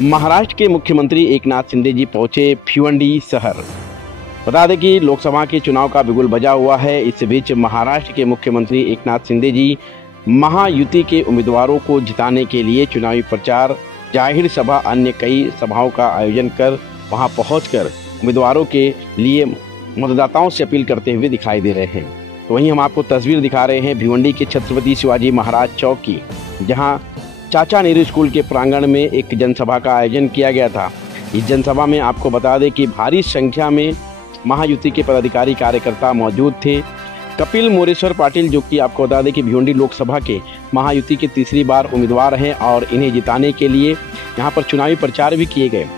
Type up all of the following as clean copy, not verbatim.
महाराष्ट्र के मुख्यमंत्री एकनाथ शिंदे जी पहुंचे भिवंडी शहर। बता दें कि लोकसभा के चुनाव का बिगुल बजा हुआ है। इस बीच महाराष्ट्र के मुख्यमंत्री एकनाथ शिंदे जी महायुति के उम्मीदवारों को जिताने के लिए चुनावी प्रचार, जाहिर सभा, अन्य कई सभाओं का आयोजन कर वहां पहुंचकर उम्मीदवारों के लिए मतदाताओं से अपील करते हुए दिखाई दे रहे हैं। तो वहीं हम आपको तस्वीर दिखा रहे हैं भिवंडी के छत्रपति शिवाजी महाराज चौक की, जहां चाचा नेहरू स्कूल के प्रांगण में एक जनसभा का आयोजन किया गया था। इस जनसभा में आपको बता दें कि भारी संख्या में महायुति के पदाधिकारी कार्यकर्ता मौजूद थे। कपिल मोरेश्वर पाटिल, जो कि आपको बता दें कि भिवंडी लोकसभा के महायुति के तीसरी बार उम्मीदवार हैं और इन्हें जिताने के लिए यहाँ पर चुनावी प्रचार भी किए गए।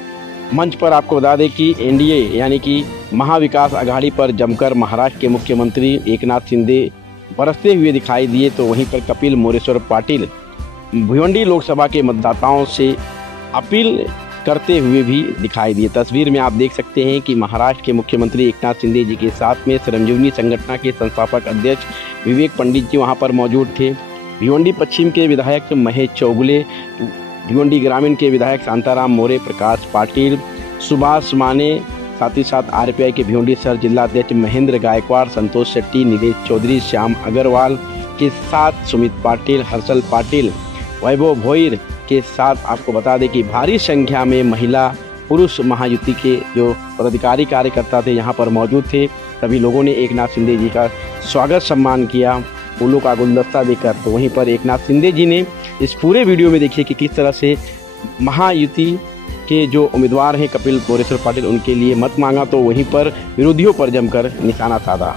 मंच पर आपको बता दें कि एनडीए यानी कि महाविकास आघाड़ी पर जमकर महाराष्ट्र के मुख्यमंत्री एकनाथ शिंदे बरसते हुए दिखाई दिए। तो वहीं पर कपिल मोरेश्वर पाटिल भिवंडी लोकसभा के मतदाताओं से अपील करते हुए भी दिखाई दिए। तस्वीर में आप देख सकते हैं कि महाराष्ट्र के मुख्यमंत्री एकनाथ शिंदे जी के साथ में संजीवनी संगठन के संस्थापक अध्यक्ष विवेक पंडित जी वहां पर मौजूद थे। भिवंडी पश्चिम के विधायक महेश चौगुले, भिवंडी ग्रामीण के विधायक शांताराम मोरे, प्रकाश पाटिल, सुभाष माने, साथ ही साथ आरपीआई के भिवंडी शहर जिला अध्यक्ष महेंद्र गायकवाड़, संतोष शेट्टी, नीलेश चौधरी, श्याम अग्रवाल के साथ सुमित पाटिल, हर्षल पाटिल, वैभव भोईर के साथ आपको बता दें कि भारी संख्या में महिला पुरुष महायुति के जो पदाधिकारी कार्यकर्ता थे यहाँ पर मौजूद थे। सभी लोगों ने एकनाथ शिंदे जी का स्वागत सम्मान किया फूलों का गुलदस्ता देकर। तो वहीं पर एकनाथ शिंदे जी ने इस पूरे वीडियो में देखिए कि किस तरह से महायुति के जो उम्मीदवार हैं कपिल मोरेश्वर पाटिल, उनके लिए मत मांगा, तो वहीं पर विरोधियों पर जमकर निशाना साधा।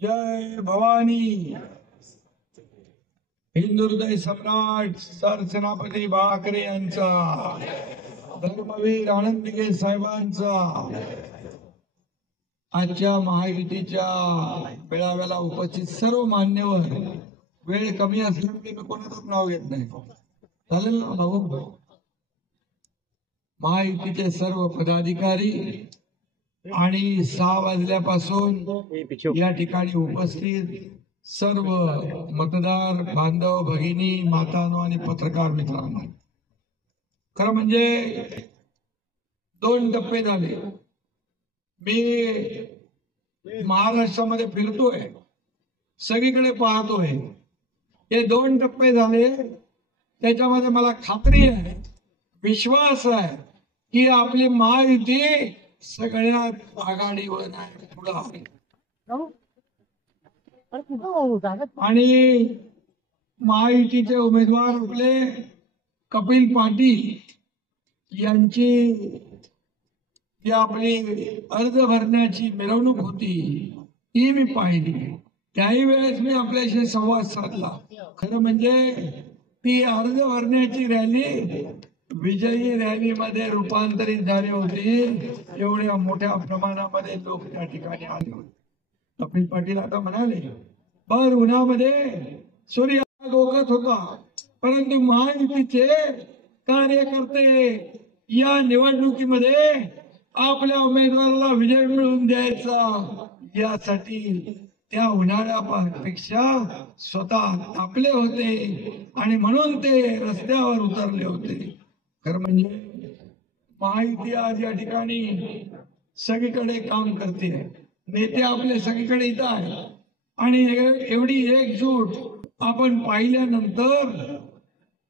जय भवानी। हिंदू हृदय सम्राट सरसेनापती बाळाकरे यांचा, धर्मवीर आनंदगे साहेबांचा, आजच्या महायुतीच्या मेळाव्याला उपस्थित सर्व मान्यवर, वेळ कमी असल्यामुळे मी कोणाचंच नाव घेत नाही, चालेल ना भाऊ? महायुतीचे सर्व पदाधिकारी आणि 6 वाजल्यापासून या ठिकाणी उपस्थित सर्व मतदार बांधव, भगिनी, मातांनो आणि पत्रकार मित्रांनो, खरं म्हणजे 2 टप्पे झाले। मी महाराष्ट्रामध्ये फिरतोय, सगळीकडे पाहतोय, हे 2 टप्पे झाले। त्याच्यामध्ये मला खात्री आहे, विश्वास आहे की आपली महायुती सगळ्यात आघाडीवर आहे, पुढे आहे। आणि महायुतीचे उमेदवार आपले कपिल पाटील यांची जी आपली अर्ज भरण्याची मिरवणूक होती ती मी पाहिली। त्याही वेळेस मी आपल्याशी संवाद साधला। खरं म्हणजे ती अर्ज भरण्याची रॅली विजयी रॅलीमध्ये रूपांतरित झाली होती। एवढ्या मोठ्या प्रमाणामध्ये लोक त्या ठिकाणी आले होते। कपिल पाटील आता म्हणाले, भर उन्हामध्ये सूर्य डोकत होता, परंतु महायुतीचे कार्यकर्ते या निवडणुकीमध्ये आपल्या उमेदवाराला विजय मिळवून द्यायचा, यासाठी त्या उन्हाळ्यापेक्षा स्वतः तापले होते आणि म्हणून ते रस्त्यावर उतरले होते। खरं म्हणजे महायुती आज या ठिकाणी सगळीकडे काम करते, नेते आपले सगळीकडे इथं आहे आणि एवढी एकजूट आपण पाहिल्यानंतर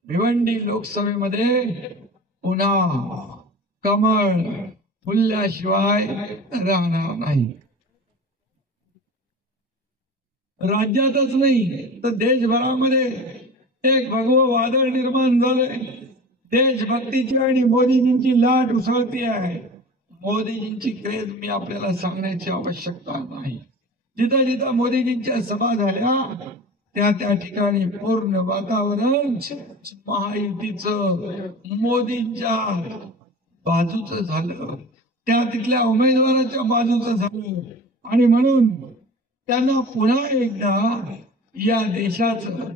भिवंडी लोकसभेमध्ये पुन्हा कमळ फुलल्याशिवाय राहणार नाही। राज्यातच नाही तर देशभरामध्ये एक भगवं वादळ निर्माण झालंय। देशभक्तीची आणि मोदीजींची लाट उसळती आहे। मोदीजींची क्रेज मी आपल्याला सांगण्याची आवश्यकता नाही। जिथं जिथं मोदीजींच्या सभा झाल्या त्या ठिकाणी पूर्ण वातावरण महायुतीचं, मोदींच्या बाजूचं झालं, तिथल्या उमेदवाराच्या बाजूचं झालं आणि म्हणून त्यांना पुन्हा एकदा या देशाचं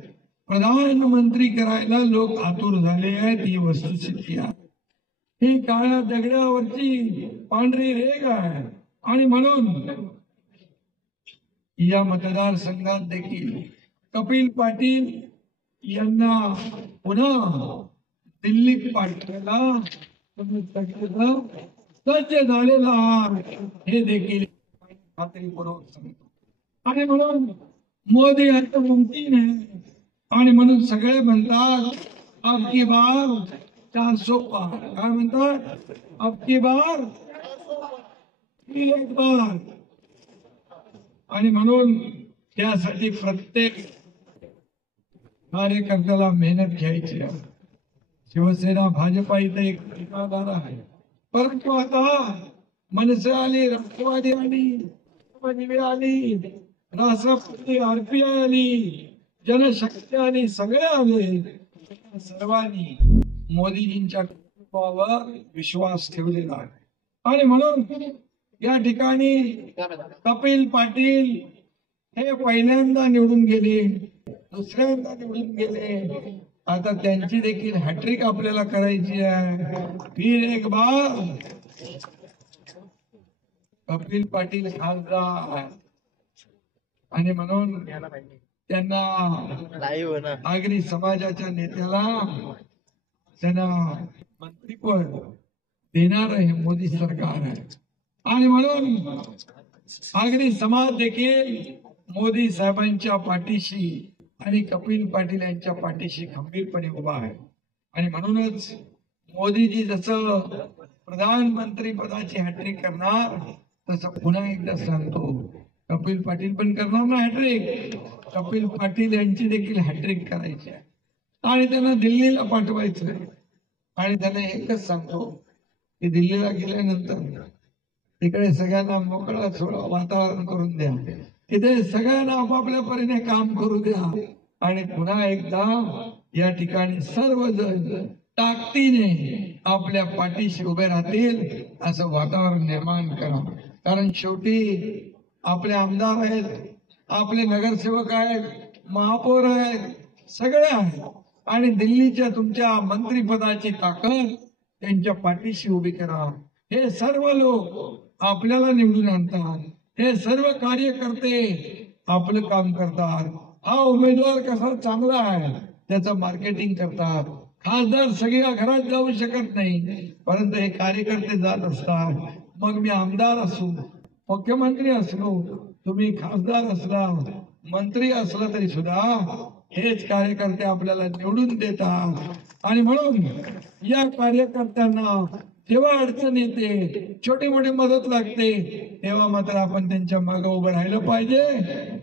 प्रधानमंत्री करायला लोक आतुर झाले आहेत। ही वस्तुस्थिती आहे। ही काळ्या दगडावरची पांढरी रेघ आहे आणि म्हणून या मतदारसंघात देखील कपिल पाटील यांना पुन्हा दिल्लीत पाठवायला सज्ज झालेला आहात हे देखील खात्रीपूर्वक सांगतो। आणि म्हणून मोदी यांचं मुमकिन आहे आणि म्हणून सगळे म्हणतात अब की बार 400 पार, काय म्हणतात, अब की बार एक बार। आणि म्हणून त्यासाठी प्रत्येक कार्यकर्त्याला मेहनत घ्यायची आहे। शिवसेना भाजपा इथे एक ठिकादार आहे, परंतु आता मनसे आली, राष्ट्रवादी आली, समाजवादी आली, राष्ट्रपती RPI आली, जनशक्ती आली, सगळे आले। सर्वांनी मोदीजींच्या कृपेवर विश्वास ठेवलेला आहे आणि म्हणून या ठिकाणी कपिल पाटील हे पहिल्यांदा निवडून गेले, दुसऱ्यांदा निवडून गेले, आता त्यांची देखील हॅट्रिक आपल्याला करायची आहे। फिर एक बार कपिल पाटील खासदार आणि म्हणून त्यांना आगरी समाजाच्या नेत्याला त्यांना मंत्रीपद देणार हे मोदी सरकार आहे। आणि म्हणून आगरी समाज देखील मोदी साहेबांच्या पाठीशी आणि कपिल पाटील यांच्या पाठीशी खंबीरपणे उभा आहे। आणि म्हणूनच मोदीजी जसं प्रधानमंत्री पदाची हॅट्रिक करणार तसं पुन्हा एकदा सांगतो कपिल पाटील पण करणार ना हॅट्रिक, कपिल पाटील यांची देखील हॅट्रिक करायची आहे आणि त्यांना दिल्लीला पाठवायचं आहे। आणि त्यांना एकच सांगतो की दिल्लीला गेल्यानंतर तिकडे सगळ्यांना मोकळा सोडा वातावरण करून द्या, तिथे सगळ्यांना आपापल्या परीने काम करू द्या आणि पुन्हा एकदा या ठिकाणी सर्वजण ताकदीने आपल्या पाठीशी उभे राहतील असं वातावरण निर्माण करा। कारण शेवटी आपले आमदार आहेत, आपले नगरसेवक आहेत, महापौर आहेत, सगळे आहेत आणि दिल्लीच्या तुमच्या मंत्रिपदाची ताकद त्यांच्या पाठीशी उभी करा। हे सर्व लोक आपल्याला निवडून आणतात, हे सर्व कार्यकर्ते आपलं काम करतात। हा उमेदवार कसा चांगला आहे त्याचं मार्केटिंग करतात। खासदार सगळ्या घरात जाऊ शकत नाही, परंतु हे कार्यकर्ते जात असतात। मग मी आमदार असू, मुख्यमंत्री असलो, तुम्ही खासदार असला, मंत्री असला तरी सुद्धा हेच कार्यकर्ते आपल्याला निवडून देतात। आणि म्हणून या कार्यकर्त्यांना जेव्हा अडचण येते, छोटी मोठी मदत लागते, तेव्हा मात्र आपण त्यांच्या मागे उभं राहिलं पाहिजे।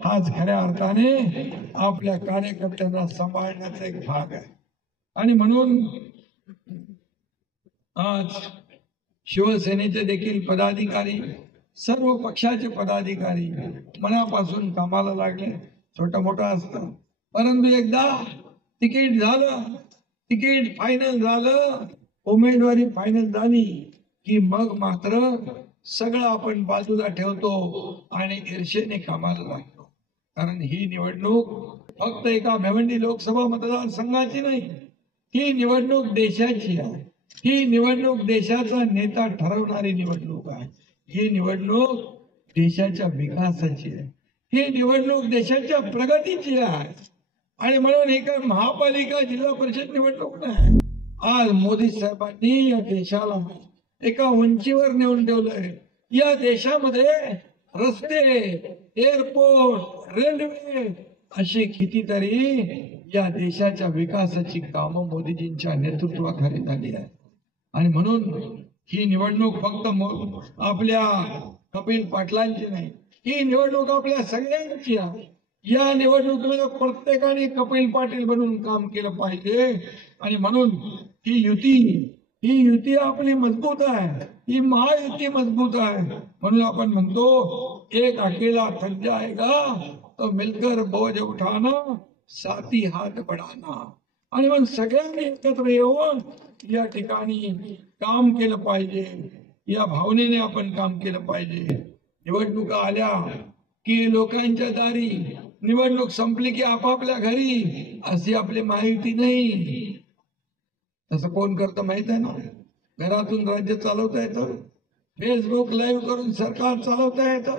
हाच खऱ्या अर्थाने आपल्या कार्यकर्त्यांना सांभाळण्याचा एक भाग आहे। आणि म्हणून आज शिवसेनेचे देखील पदाधिकारी, सर्व पक्षाचे पदाधिकारी मनापासून कामाला लागले। छोटा मोठा असतं, परंतु एकदा तिकीट झालं, तिकीट फायनल झालं, उमेदवारी फायनल झाली की मग मात्र सगळं आपण बाजूला ठेवतो आणि ईर्षेने कामाला लागतो। कारण ही निवडणूक फक्त एका भिवंडी लोकसभा मतदारसंघाची नाही, ही निवडणूक देशाची आहे। ही निवडणूक देशाचा नेता ठरवणारी निवडणूक आहे। ही निवडणूक देशाच्या विकासाची आहे, ही निवडणूक देशाच्या प्रगतीची आहे। आणि म्हणून ही काय महापालिका जिल्हा परिषद निवडणूक नाही। आज मोदी साहेबांनी या देशाला एका उंचीवर नेऊन ठेवलंय। या देशामध्ये रस्ते, एअरपोर्ट, रेल्वे अशी कितीतरी या देशाच्या विकासाची कामं मोदीजींच्या नेतृत्वाखाली झाली आहे। आणि म्हणून ही निवडणूक फक्त आपल्या कपिल पाटलांची नाही, ही निवडणूक आपल्या सगळ्यांची आहे। या निवडणुकीमध्ये प्रत्येकाने कपिल पाटील बनून काम केलं पाहिजे। आणि म्हणून ही युती आपली मजबूत आहे, ही महायुती मजबूत आहे। म्हणून आपण म्हणतो एक अकेला थक जाएगा तो मिलकर बोझ उठाना, साथी हात बढ़ाना। आणि मग सगळ्यांनी एकत्र येऊन या ठिकाणी काम केलं पाहिजे, या भावनेने आपण काम केलं पाहिजे। निवडणुका आल्या की लोकांच्या दारी, निवडणूक संपली की आपापल्या घरी, अशी आपली माहिती नाही। तसं कोण करतं माहित आहे ना? घरातून राज्य चालवता येतं, फेसबुक लाईव्ह करून सरकार चालवता येतं,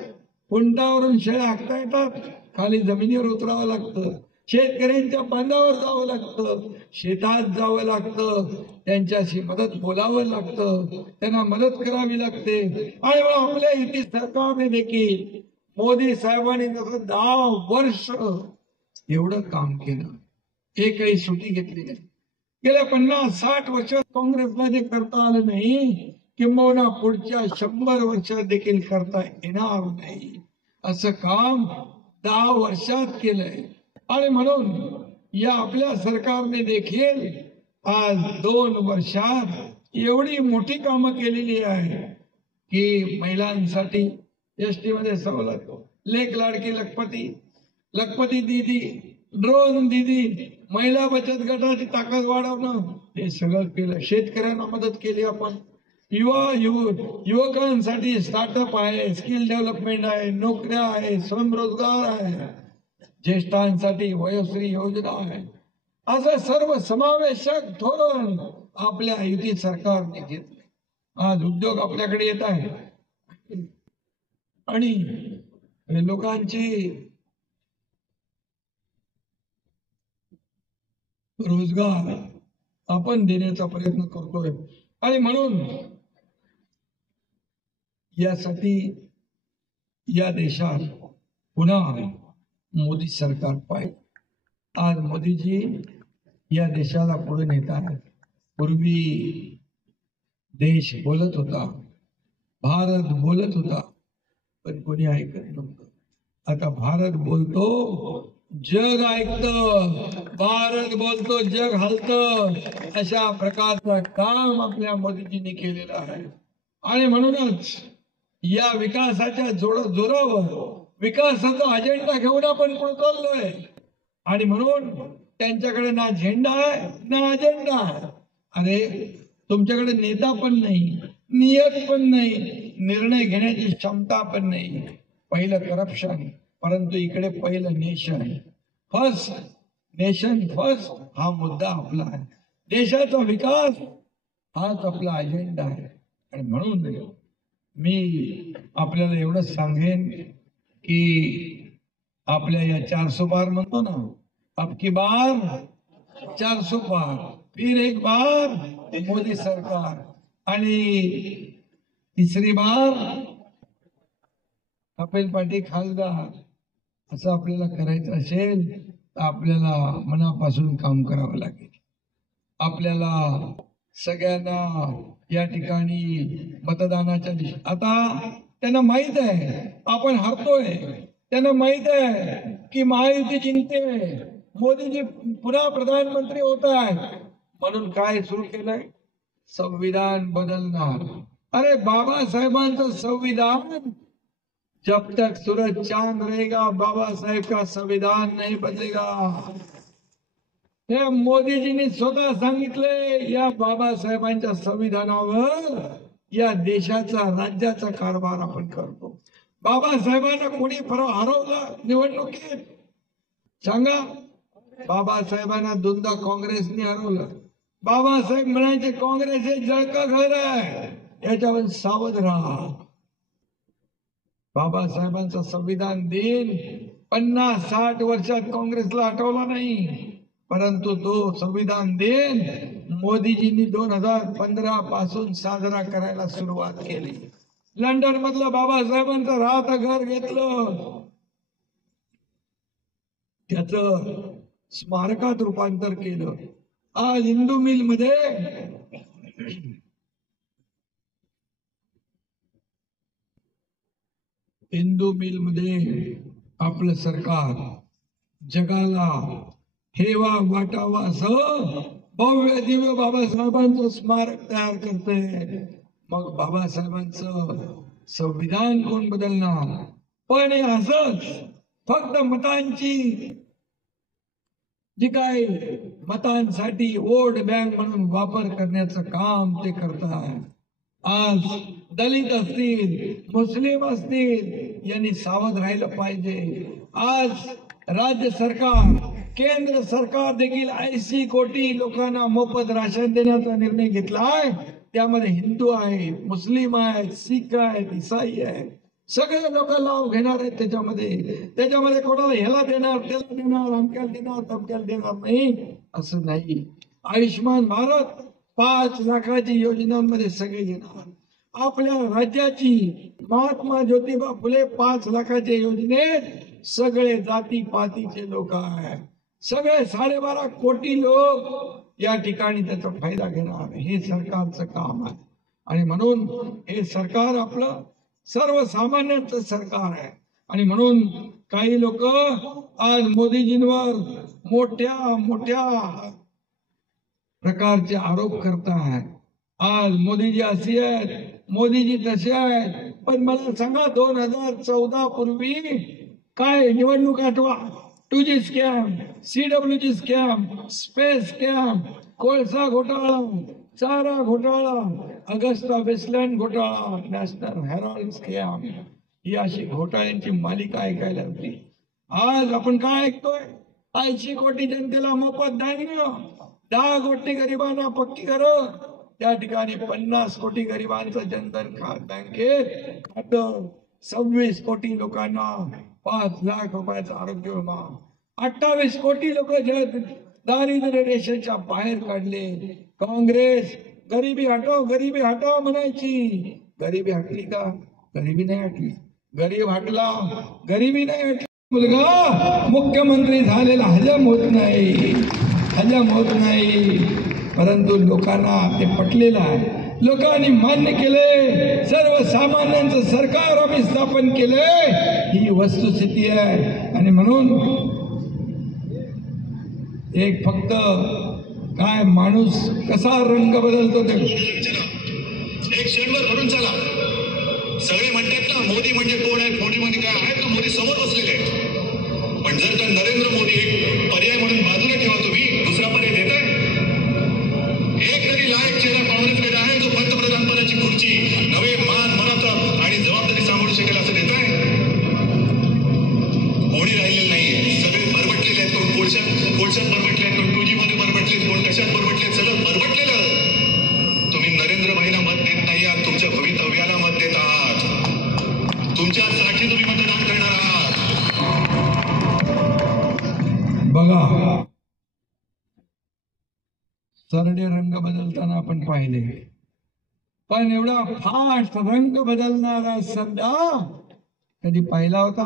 खुंटावरून शेळ्या हाकता येतात, खाली जमिनीवर उतरावं लागतं, शेतकऱ्यांच्या बांधावर जावं लागतं, शेतात जावं लागतं, त्यांच्याशी मदत बोलावं लागतं, त्यांना मदत करावी लागते. आणि आपल्या युती सरकारने देखील मोदी साहेबांनी 10 वर्ष एवढं काम केलं, एकही सुट्टी घेतली नाही. गेल्या 50-60 वर्षात काँग्रेसला जे करता आलं नाही, किंबहुना पुढच्या 100 वर्षात देखील करता येणार नाही, असं काम 10 वर्षात केलंय. आणि म्हणून या आपल्या सरकारने देखील आज 2 वर्षात एवढी मोठी कामं केलेली आहे की महिलांसाठी एसटी मध्ये सवलत, लेख लाडकी लखपती दीदी, ड्रोन दीदी, महिला बचत गटाची ताकद वाढवणं, हे सगळं केलं. शेतकऱ्यांना मदत केली आपण. युवकांसाठी स्टार्टअप आहे, स्किल डेव्हलपमेंट आहे, नोकऱ्या आहे, स्वयंरोजगार आहे, ज्येष्ठांसाठी वयोश्री योजना आहे. असं सर्व समावेशक धोरण आपल्या युती सरकारने घेतले. आज उद्योग आपल्याकडे येत आहे आणि लोकांची रोजगार आपण देण्याचा प्रयत्न करतोय. आणि म्हणून यासाठी या देशात पुन्हा मोदी सरकार पाहिजे. आज मोदीजी या देशाला पुढे नेत आहेत. पूर्वी देश बोलत होता, भारत बोलत होता, पण कोणी ऐकत नव्हतं. आता भारत बोलतो, जग ऐकतं, भारत बोलतो, जग हलतं. अशा प्रकारचं काम आपल्या मोदीजींनी केलेलं आहे. आणि म्हणूनच या विकासाच्या जोरावर विकासाचा अजेंडा घेऊन आपण पुढे चाललोय. आणि म्हणून त्यांच्याकडे ना झेंडा आहे ना अजेंडा आहे. अरे तुमच्याकडे नेता पण नाही, नियत पण नाही, निर्णय घेण्याची क्षमता पण नाही. पहिलं करप्शन, परंतु इकडे पहिलं नेशन फर्स्ट, नेशन फर्स्ट हा मुद्दा आपला आहे. देशाचा विकास हाच आपला अजेंडा आहे. आणि म्हणून मी आपल्याला एवढंच सांगेन की आपल्या या 400 पार म्हणतो ना, अब की बार 400 पार, फिर एक बार मोदी सरकार, आणि तिसरी बार कपिल पाटील खासदार. असं आपल्याला करायचं असेल तर आपल्याला मनापासून काम करावं लागेल. आपल्याला सगळ्यांना या ठिकाणी मतदानाच्या दिवशी, आता त्यांना माहित आहे आपण हरतोय, त्यांना माहित आहे की महायुती जिंकते, मोदीजी पुन्हा प्रधानमंत्री होत आहेत. म्हणून काय सुरू केलंय? संविधान बदलणार. अरे बाबासाहेबांचं संविधान, जब तक सूरज चांद रहेगा बाबा साहेब का संविधान नहीं बदलेगा. हे मोदीजींनी स्वतः सांगितले. या बाबासाहेबांच्या संविधानावर या देशाचा, राज्याचा कारभार आपण करतो. बाबासाहेबांना कोणी हरवलं निवडणुकीत? सांगा. बाबासाहेबांना दोनदा काँग्रेसने हरवलं. बाबासाहेब म्हणायचे काँग्रेस हे जळकं घर आहे, याच्यावर सावध राहा. बाबासाहेबांचा संविधान दिन 50-60 वर्षात काँग्रेसला आठवला नाही, परंतु तो संविधान दिन मोदीजींनी 2015 पासून साजरा करायला सुरुवात केली. लंडन मधलं बाबासाहेबांचं राहतं घर घेतलं, त्याचं स्मारकात रूपांतर केलं. आज हिंदू मिल मध्ये आपलं सरकार जगाला ठेवा वाटावा असं भव्य दिव्य बाबासाहेबांचं स्मारक तयार करतंय. मग बाबासाहेबांचं संविधान कोण बदलणार? पण हे असंच फक्त मतांची, जी काय मतांसाठी वोट बँक म्हणून वापर करण्याचं काम ते करतात. आज दलित असतील, मुस्लिम असतील, यांनी सावध राहिलं पाहिजे. आज राज्य सरकार, केंद्र सरकार देखील 80 कोटी लोकांना मोफत राशन देण्याचा निर्णय घेतला आहे. त्यामध्ये हिंदू आहे, मुस्लिम आहे, सिख आहे, ईसाई आहे, सगळे लोक लाभ घेणार आहेत त्याच्यामध्ये कोणाला ह्याला देणार त्याला देणार अमक्याला देणार तमक्याला देणार नाही असं नाही. आयुष्यमान भारत 5 लाखाची योजनांमध्ये सगळे घेणार. आपल्या राज्याची महात्मा ज्योतिबा फुले 5 लाखाच्या योजनेत सगळे जाती पातीचे लोक आहेत. सगळे 12.5 कोटी लोक या ठिकाणी त्याचा फायदा घेणार. हे सरकारचं काम आहे आणि म्हणून हे सरकार आपलं सर्वसामान्यांचं सरकार आहे. आणि म्हणून काही लोक आज मोदीजींवर मोठ्या मोठ्या प्रकारचे आरोप करतात. आज मोदीजी असे आहेत मोदीजी तसे आहेत. पण मला सांगा 2014 पूर्वी काय निवडणूक आठवा. 2G scam, CWG scam, space scam, कोळसा घोटाळा, चारा घोटाळा, अगस्ता वेस्टलँड घोटाळा, नॅशनल हेराल्ड स्कॅम, ही अशी घोटाळ्यांची मालिका ऐकायला होती. आज आपण काय ऐकतोय. 80 कोटी जनतेला मोफत धान्य, 10 कोटी गरिबांना पक्की घरं, त्या ठिकाणी 50 कोटी गरिबांचं जनधन बँकेत खातं, 26 कोटी लोकांना 5 लाख रुपयाचा आरोग्य विमा, 28 कोटी लोक दारिद्र्य रेषेच्या बाहेर काढले. काँग्रेस गरिबी हटाव म्हणायची. गरिबी हटली का. गरिबी नाही हटली. गरीब हटला, गरिबी नाही हटली. मुलगा मुख्यमंत्री झालेला हजम होत नाही परंतु लोकांना ते पटलेलं आहे. लोकांनी मान्य केले. सर्वसामान्यांचं सरकार आम्ही स्थापन केले. ही वस्तुस्थिती आहे. आणि म्हणून एक फक्त काय माणूस कसा रंग बदलतो ते एक क्षणभर भरून चला. सगळे म्हणतात ना मोदी म्हणजे कोण आहेत, मोदी म्हणजे काय आहेत ना. मोदी समोर बसलेले आहेत. पण जर का नरेंद्र मोदी एक पर्याय म्हणून बाजूला ठेवा, तुम्ही दुसरा पर्याय देताय. एक तरी लायक चेहरा काँग्रेसकडे आहे जो पंतप्रधान पदाची खुर्ची नवे मान मनात आणि जबाबदारी सांभाळू शकेल असं देताय. कोणी राहिलेलं नाहीये. सगळे बरबटलेले आहेत. कोण कोळशात बरबटले आहेत, कोण 2G मध्ये बरबटले, कोण कशात बरबटले, सगळं बरबटलेलं. तुम्ही नरेंद्र भाईला मत देत नाही आहात, तुमच्या भवितव्याला मत देत आहात. तुमच्यासाठी तुम्ही मतदान करणार आहात. बघा सरडे रंग बदलताना आपण पाहिले. पण एवढा फास्ट रंग बदलणारा सरडा कधी पाहिला होता,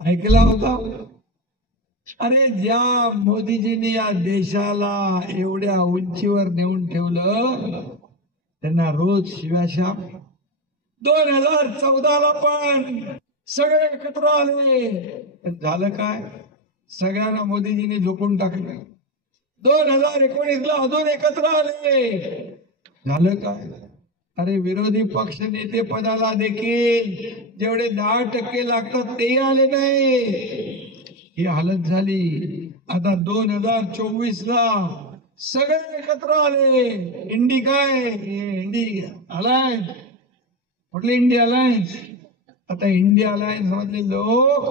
ऐकला होता. अरे ज्या मोदीजींनी या देशाला एवढ्या उंचीवर नेऊन ठेवलं त्यांना रोज शिव्याशा. 2014ला पण सगळे एकत्र आले. पण झालं काय. सगळ्यांना मोदीजींनी झोपून टाकलं. 2019ला अजून एकत्र आले. झालं काय. अरे विरोधी पक्ष नेते पदाला देखील जेवढे 10% लागतात ते आले नाही. ही हालत झाली. आता 2024ला सगळे एकत्र आले. इंडी काय इंडी अलायन्स. कुठली इंडी अलायन्स. आता इंडिया अलायन्स मधले लोक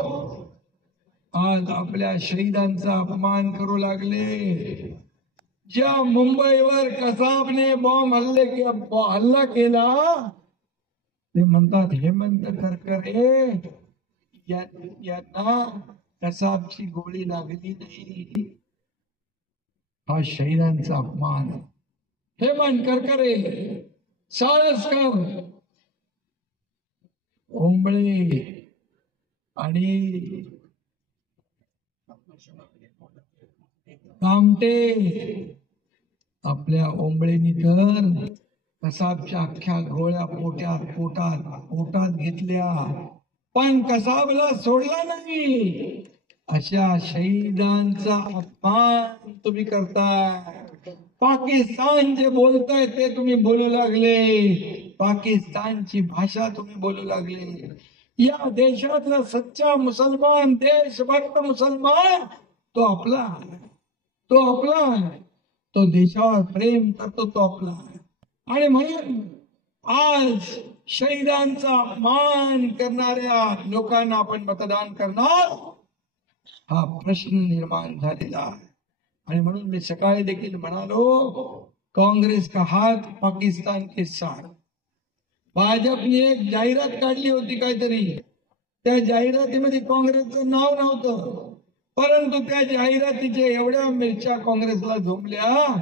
आज आपल्या शहीदांचा अपमान करू लागले. ज्या मुंबईवर कसाबने बॉम्ब हल्ला केला ते म्हणतात हेमंत करकरे यांना कसाबची गोळी लागली नाही. हा शहीदांचा अपमान. हेमंत करकरे, साळसकर, ओंबळे आणि कामटे. आपल्या ओंबळेनी तर कसाबच्या अख्ख्या गोळ्या पोटात घेतल्या पण कसाबला सोडला नाही. अशा शहीदांचा अपमान तुम्ही करताय. पाकिस्तान जे बोलताय ते तुम्ही बोलू लागले. पाकिस्तानची भाषा तुम्ही बोलू लागले. या देशातला सच्चा मुसलमान, देशभक्त मुसलमान तो आपला आहे. तो देशावर प्रेम करतो तो आपला आहे. आणि म्हणून आज शहीदांचा अपमान करणाऱ्या लोकांना आपण मतदान करणार हा प्रश्न निर्माण झालेला आहे. आणि म्हणून मी सकाळी देखील म्हणालो काँग्रेस का हात पाकिस्तान के साथ. भाजपने एक जाहिरात काढली होती काहीतरी, त्या जाहिरातीमध्ये काँग्रेसचं नाव नव्हतं, परंतु त्या जाहिरातीच्या एवढ्या मिरच्या काँग्रेसला झोपल्या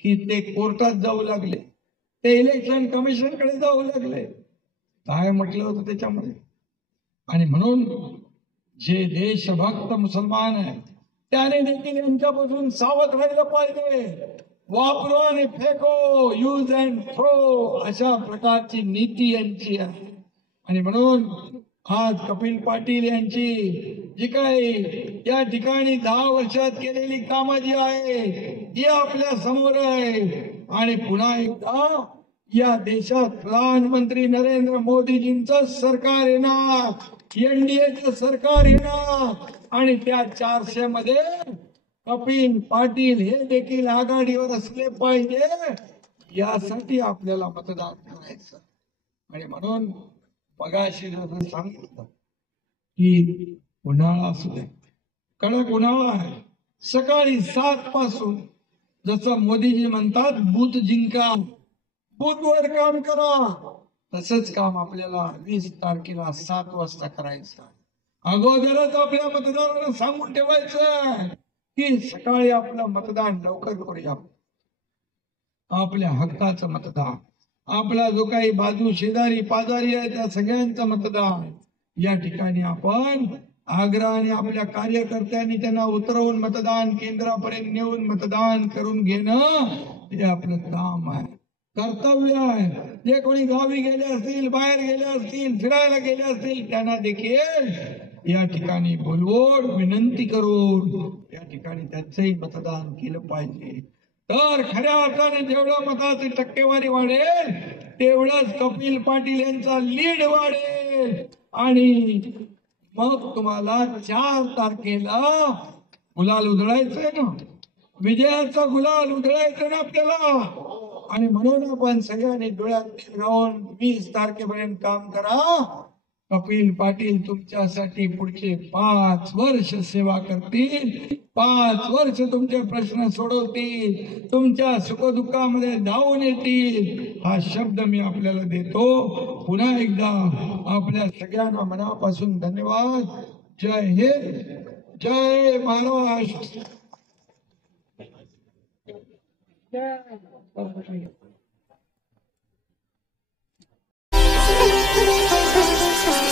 की ते कोर्टात जाऊ लागले, ते इलेक्शन कमिशनकडे जाऊ लागले. काय म्हटलं होतं त्याच्यामध्ये? आणि म्हणून जे देशभक्त मुसलमान आहे त्याने देखील यांच्यापासून सावध राहिलं पाहिजे. वापरो आणि फेको, यूज अँड थ्रो अशा प्रकारची नीती यांची आहे. आणि म्हणून आज कपिल पाटील यांची जी काही या ठिकाणी 10 वर्षात केलेली कामं जी आहे ती आपल्या समोर आहे. आणि पुन्हा एकदा या देशात प्रधानमंत्री नरेंद्र मोदीजींचं सरकार येणार, एनडीएचं सरकार येणार आणि त्या 400 मध्ये कपिल पाटील हे देखील आघाडीवर असले पाहिजे. यासाठी आपल्याला मतदान करायचं. आणि म्हणून मगाशी जसं सांगितलं की उन्हाळा असू दे, कडक उन्हाळा आहे, सकाळी 7 पासून जसं मोदीजी म्हणतात बूथ जिंका, बूथवर काम करा, तसंच काम आपल्याला 20 तारखेला 7 वाजता करायचं. अगोदरच आपल्या मतदारांना सांगून ठेवायचं की सकाळी आपलं मतदान लवकर करूया. आपल्या हक्काचं मतदान, आपला जो काही बाजू शेजारी पाजारी आहे त्या सगळ्यांचं मतदान. या ठिकाणी आपण आग्रहाने आपल्या कार्यकर्त्यांनी त्यांना उतरवून मतदान केंद्रापर्यंत नेऊन मतदान करून घेणं हे आपलं काम आहे, कर्तव्य आहे. जे कोणी गावी गेले असतील, बाहेर गेले असतील, फिरायला गेले असतील, त्यांना देखील या ठिकाणी बोलवून विनंती करून या ठिकाणी त्यांचंही मतदान केलं पाहिजे. तर खऱ्या अर्थाने जेवढं मताची टक्केवारी वाढेल तेवढंच कपिल पाटील यांचा लीड वाढेल. आणि मग तुम्हाला 4 तारखेला गुलाल उधळायचंय ना, विजयाचा गुलाल उधळायचा ना आपल्याला. आणि म्हणून आपण सगळ्यांनी डोळ्यात राहून 20 तारखेपर्यंत काम करा. कपिल पाटील तुमच्यासाठी पुढचे 5 वर्ष सेवा करतील, 5 वर्ष तुमचे प्रश्न सोडवतील, तुमच्या सुखदुःखामध्ये धावून येतील. हा शब्द मी आपल्याला देतो. पुन्हा एकदा आपल्या सगळ्यांना मनापासून धन्यवाद. जय हिंद, जय महाराष्ट्र. Thank you.